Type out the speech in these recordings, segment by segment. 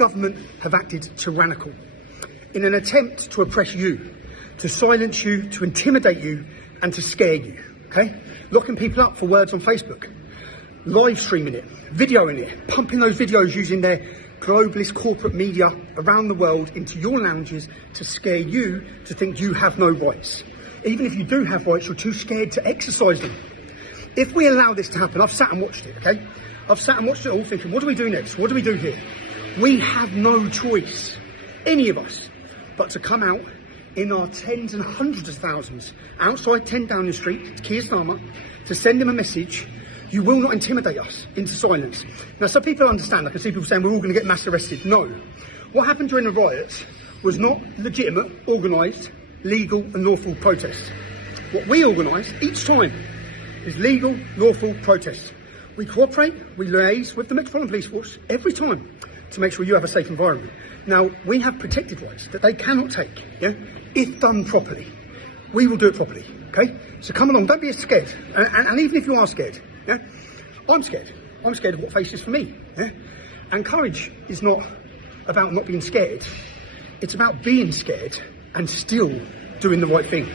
government have acted tyrannical in an attempt to oppress you, to silence you, to intimidate you, and to scare you, okay? Locking people up for words on Facebook, live streaming it, videoing it, pumping those videos using their globalist corporate media around the world into your lounges to scare you to think you have no rights. Even if you do have rights, you're too scared to exercise them. If we allow this to happen, I've sat and watched it, okay? I've sat and watched it all thinking, what do we do next? What do we do here? We have no choice, any of us, but to come out in our tens and hundreds of thousands outside 10 Downing Street, to Keir Starmer, to send him a message. You will not intimidate us into silence. Now, some people understand. I can see people saying we're all going to get mass arrested. No. What happened during the riots was not legitimate, organised, legal and lawful protests. What we organise each time is legal, lawful protests. We cooperate, we liaise with the Metropolitan Police Force every time to make sure you have a safe environment. Now, we have protected rights that they cannot take, yeah? If done properly. We will do it properly, okay? So come along, don't be scared. And even if you are scared, yeah? I'm scared. I'm scared of what faces for me, yeah? And courage is not about not being scared. It's about being scared and still doing the right thing.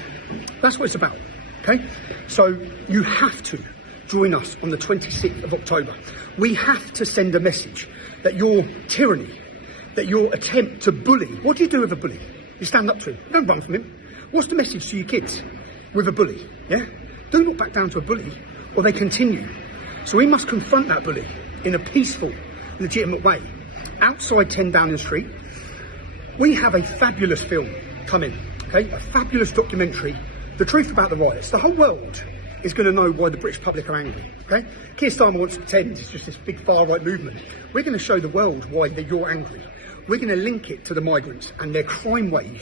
That's what it's about, okay? So you have to join us on the 26th of October. We have to send a message that your tyranny, that your attempt to bully, what do you do with a bully? You stand up to him, you don't run from him. What's the message to your kids with a bully, yeah? Do not back down to a bully or they continue. So we must confront that bully in a peaceful, legitimate way. Outside 10 Downing Street, we have a fabulous film coming, okay? A fabulous documentary, The Truth About the Riots. The whole world is going to know why the British public are angry, okay? Keir Starmer wants to pretend it's just this big far-right movement. We're going to show the world why you're angry. We're going to link it to the migrants and their crime wave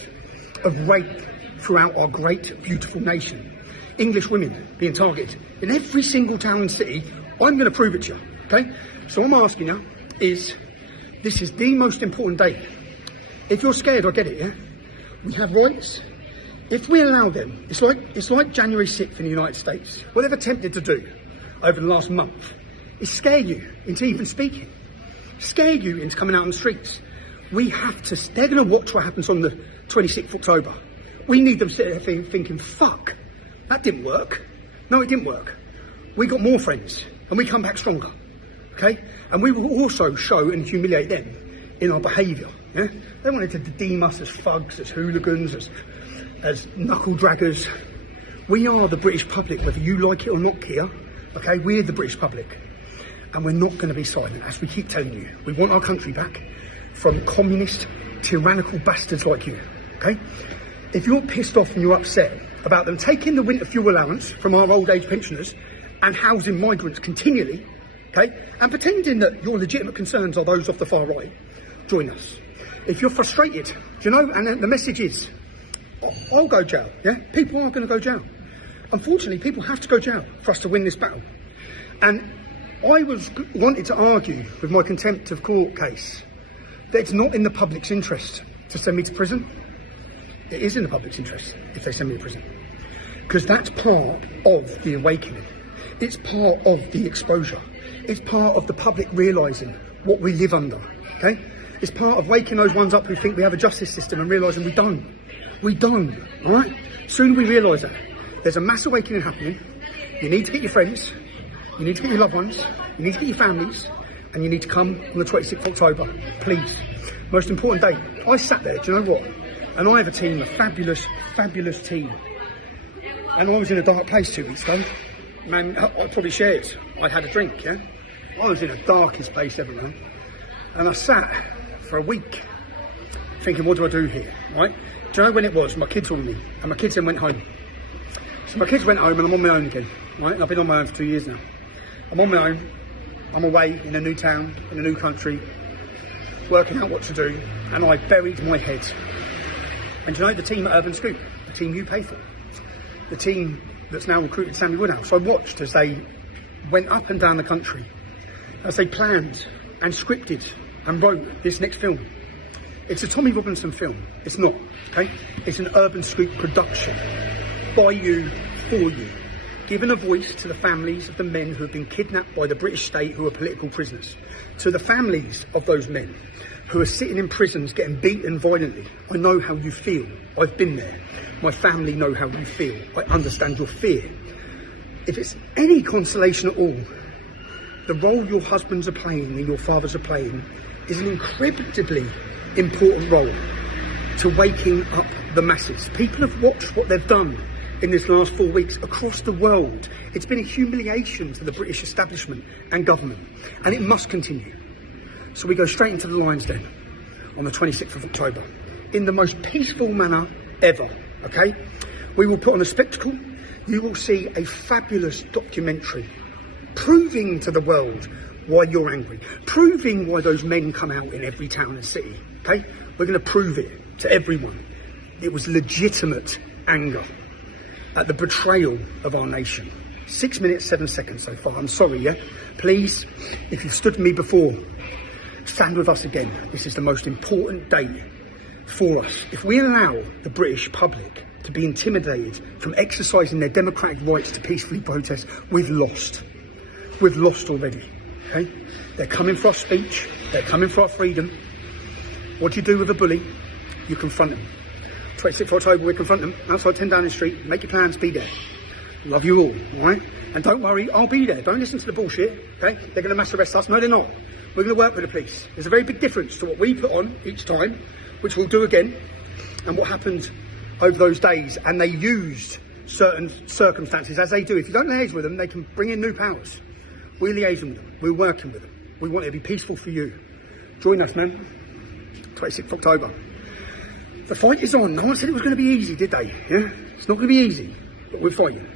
of rape throughout our great, beautiful nation. English women being targeted in every single town and city. I'm going to prove it to you, okay? So I'm asking you is, this is the most important day. If you're scared, I get it, yeah? We have rights. If we allow them, it's like January 6th in the United States. What they've attempted to do over the last month is scare you into even speaking. Scare you into coming out on the streets. We have to, they're going to watch what happens on the 26th of October. We need them sitting there thinking, fuck, that didn't work. No, it didn't work. We got more friends and we come back stronger, okay? And we will also show and humiliate them in our behaviour, yeah? They wanted to deem us as thugs, as hooligans, as knuckle draggers. We are the British public, whether you like it or not, Keir, okay? We're the British public. And we're not going to be silent, as we keep telling you. We want our country back from communist, tyrannical bastards like you, okay? If you're pissed off and you're upset about them taking the winter fuel allowance from our old age pensioners and housing migrants continually, okay, and pretending that your legitimate concerns are those of the far right, join us. If you're frustrated, do you know, and the message is, I'll go jail, yeah? People are going to go jail. Unfortunately, people have to go jail for us to win this battle. And I wanted to argue with my contempt of court case that it's not in the public's interest to send me to prison. It is in the public's interest if they send me to prison. Because that's part of the awakening. It's part of the exposure. It's part of the public realising what we live under, okay? It's part of waking those ones up who think we have a justice system and realising we don't. We don't, all right? Soon we realise that. There's a mass awakening happening. You need to get your friends. You need to get your loved ones. You need to get your families. And you need to come on the 26th of October, please. Most important day. I sat there, do you know what? And I have a team, a fabulous, fabulous team. And I was in a dark place 2 weeks ago. Man, I probably shared. I had a drink, yeah? I was in the darkest place ever, man. And I sat for a week thinking, what do I do here, right? Do you know when it was? My kids were with me, and my kids then went home. So my kids went home, and I'm on my own again, right? And I've been on my own for 2 years now. I'm on my own. I'm away in a new town, in a new country, working out what to do, and I buried my head. And you know, the team at Urban Scoop, the team you pay for, the team that's now recruited Sammy Woodhouse, I watched as they went up and down the country, as they planned and scripted and wrote this next film. It's a Tommy Robinson film. It's not, okay? It's an Urban Scoop production by you, for you, giving a voice to the families of the men who have been kidnapped by the British state who are political prisoners. To the families of those men who are sitting in prisons getting beaten violently, I know how you feel. I've been there. My family know how you feel. I understand your fear. If it's any consolation at all, the role your husbands are playing and your fathers are playing is an incredibly important role to waking up the masses. People have watched what they've done in this last 4 weeks across the world. It's been a humiliation to the British establishment and government, and it must continue. So we go straight into the Lions Den on the 26th of October in the most peaceful manner ever, okay? We will put on a spectacle. You will see a fabulous documentary proving to the world why you're angry, proving why those men come out in every town and city, okay? We're going to prove it to everyone. It was legitimate anger at the betrayal of our nation. 6 minutes, 7 seconds so far. I'm sorry, yeah? Please, if you've stood with me before, stand with us again. This is the most important day for us. If we allow the British public to be intimidated from exercising their democratic rights to peacefully protest, we've lost. We've lost already, okay? They're coming for our speech. They're coming for our freedom. What do you do with a bully? You confront them. 26th of October, we confront them outside 10 Downing Street. Make your plans, be there. Love you all right? And don't worry, I'll be there. Don't listen to the bullshit, okay? They're going to mass arrest us. No, they're not. We're going to work with the police. There's a very big difference to what we put on each time, which we'll do again, and what happened over those days. And they used certain circumstances, as they do. If you don't liaise with them, they can bring in new powers. We're liaising with them. We're working with them. We want it to be peaceful for you. Join us, man. 26th of October. The fight is on. No one said it was going to be easy, did they? Yeah? It's not going to be easy, but we're fighting.